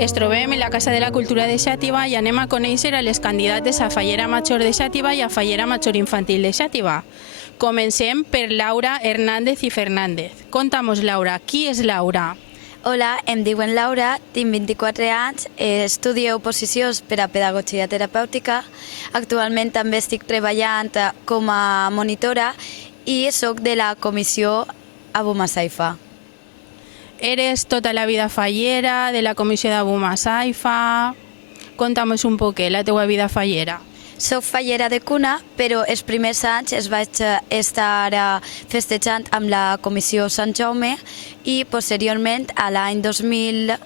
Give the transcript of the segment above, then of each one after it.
Es trobem en la Casa de la Cultura de Xàtiva i anem a conèixer a les candidates a Fallera Major de Xàtiva i a Fallera Major Infantil de Xàtiva. Comencem per Laura Hernández i Fernández. Conta'mos, Laura, qui és Laura? Hola, em diuen Laura, tinc 24 anys, estudio oposicions per a pedagogia terapèutica. Actualment també estic treballant com a monitora i sóc de la comissió Abu Masaifa. Eres tota la vida fallera de la comissió d'Abu Masaifa. Conta'mos un poquet la teua vida fallera. Soc fallera de cuna, però els primers anys es vaig estar festejant amb la comissió Sant Jaume i posteriorment, a l'any 2000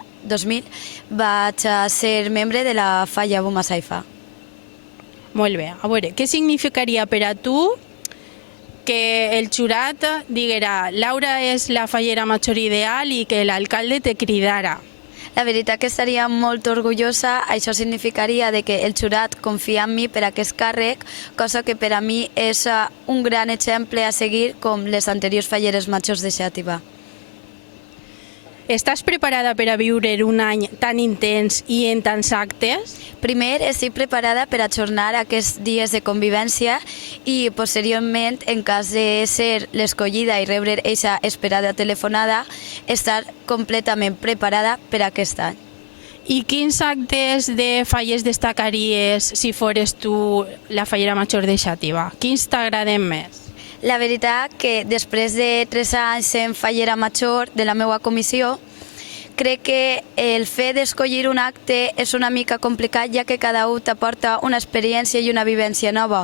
vaig ser membre de la falla Abu Masaifa. Molt bé. A veure, què significaria per a tu que el jurat diguera Laura és la fallera major ideal i que l'alcalde te cridara? La veritat que estaria molt orgullosa. Això significaria que el jurat confia en mi per a aquest càrrec, cosa que per a mi és un gran exemple a seguir com les anteriors falleres majors de Xàtiva. Estàs preparada per a viure un any tan intens i en tants actes? Primer, estic preparada per ajornar aquests dies de convivència i posteriorment, en cas de ser l'escollida i rebre aquesta esperada telefonada, estar completament preparada per a aquest any. I quins actes de falles destacaries si fores tu la fallera major de Xàtiva? Quins t'agraden més? La veritat que després de 3 anys en fallera major de la meva comissió, crec que el fet d'escollir un acte és una mica complicat, ja que cada un t'aporta una experiència i una vivència nova.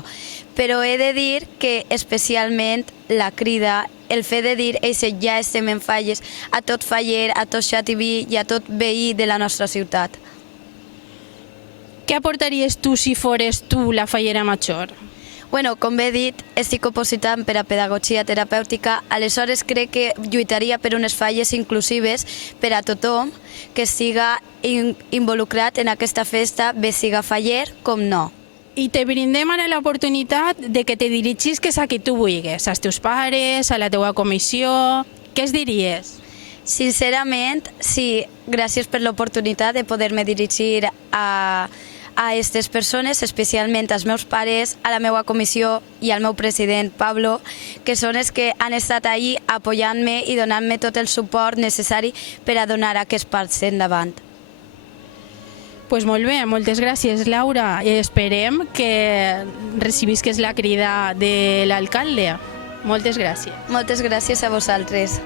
Però he de dir que especialment la crida, el fet de dir ja estem en falles, a tot faller, a tot xativí i a tot veí de la nostra ciutat. Què aportaries tu si fores tu la fallera major? Bueno, com he dit, estic opositant per a pedagogia terapèutica, aleshores crec que lluitaria per unes falles inclusives per a tothom que siga involucrat en aquesta festa, bé siga faller com no. I te brindem ara l'oportunitat de que te dirigisques a qui tu vulguis, als teus pares, a la teua comissió. Què es diries? Sincerament, sí, gràcies per l'oportunitat de poder-me dirigir a aquestes persones, especialment als meus pares, a la meva comissió i al meu president, Pablo, que són els que han estat ahí apoyant-me i donant-me tot el suport necessari per a donar aquest pas endavant. Pues molt bé, moltes gràcies, Laura. Esperem que recibisques la crida de l'alcalde. Moltes gràcies. Moltes gràcies a vosaltres.